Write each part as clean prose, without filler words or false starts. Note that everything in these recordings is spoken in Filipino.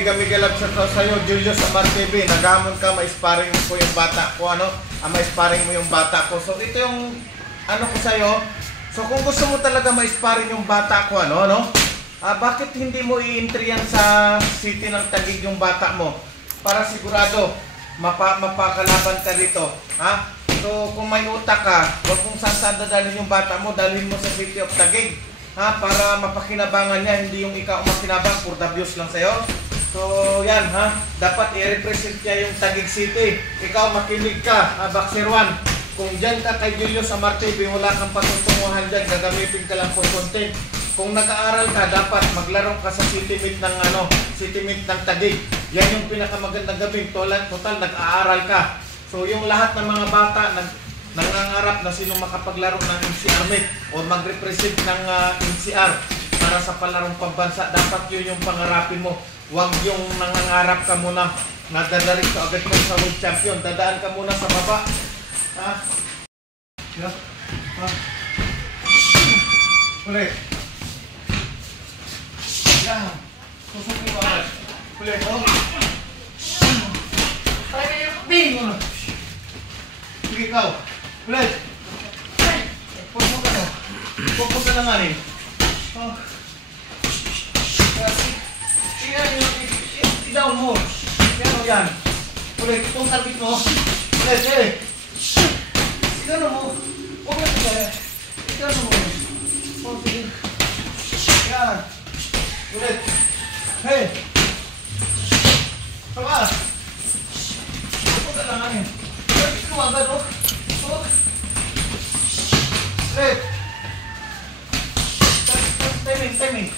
Mega love shout out sa'yo, Julius Amar TV. Naghamon ka, ma-sparring ko yung bata ko, ano? Ma-sparring mo yung bata ko. So, ito yung, ano ko sa'yo. So, kung gusto mo talaga ma-sparring yung bata ko, ano? Bakit hindi mo i-entry yan sa city ng Taguig yung bata mo? Para sigurado, mapakalaban ka dito, ha? So, kung may utak ka, huwag kung saan dadalhin yung bata mo, dalhin mo sa city of Taguig. Ha, para mapakinabangan niya, hindi yung ikaw makinabang, for the views lang sa'yo. So, yan ha, dapat i-represent niya yung Taguig City. Ikaw makinig ka, Boxer 1. Kung dyan ka kay Julius Amar TV, wala kang patutunguhan dyan, gagamitin ka lang for content. Kung nag-aaral ka, dapat maglaro ka sa city meet ng city meet ng Taguig. Yan yung pinakamagandang gawin, total nag-aaral ka. So, yung lahat ng mga bata, nangangarap na sino makapaglaro ng NCR meet o mag-represent ng NCR para sa palarong pambansa, dapat yun yung pangarapin mo. Huwag yung nangangarap ka muna na dadarik ka agad mo sa world champion. Dadaan ka muna sa baba. Ha? Yeah. Ha? Ulit. Yan. Susukin ko agad. Ulit. Oh. Ay, bingo. Sige ikaw. Ulit. Huwag mo ka na. Huwag mo ka na nga rin. Oh. I-down mo. Yan. Ulit. Itong target mo. Ulit. I-down mo. Huwag mo ka. I-down mo. Oh, sige. Yan. Ulit. Hey. Saka. Huwag ka na nga rin. Ito agad o. Ulit. Timing.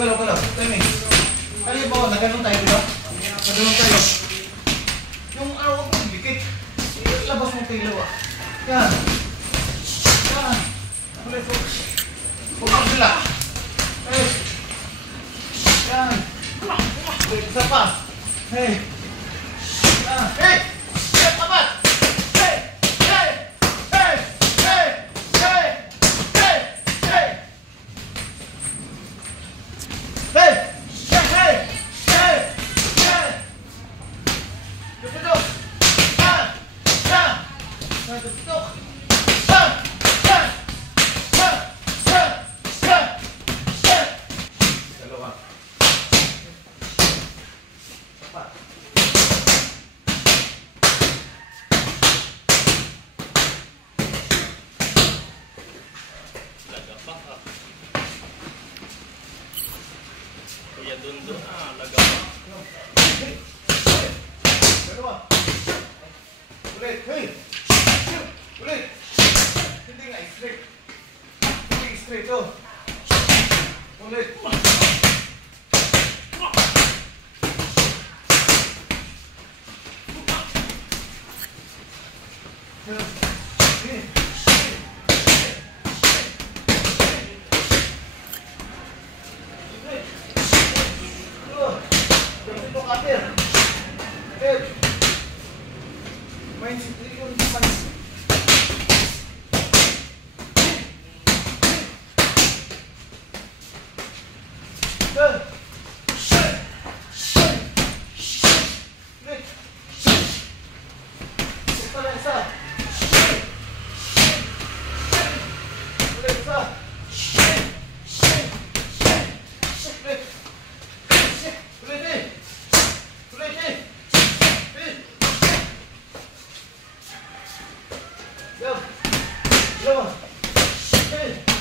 Galaw. Timing. Kaya ba, nagano'n tayo, diba? Nagano'n tayo. Yung huwag mo dikit. Labas mo tayo lawa. Yan. Ulit. Huwag mo sila. Hey. Yan. Ulit, isa pa. Hey. Yan. Hey! Kapat! Kaya doon lagawa. Ulit, hey! Ulit! Hindi nga, straight. Hindi straight, oh. Ulit. Go. Hey.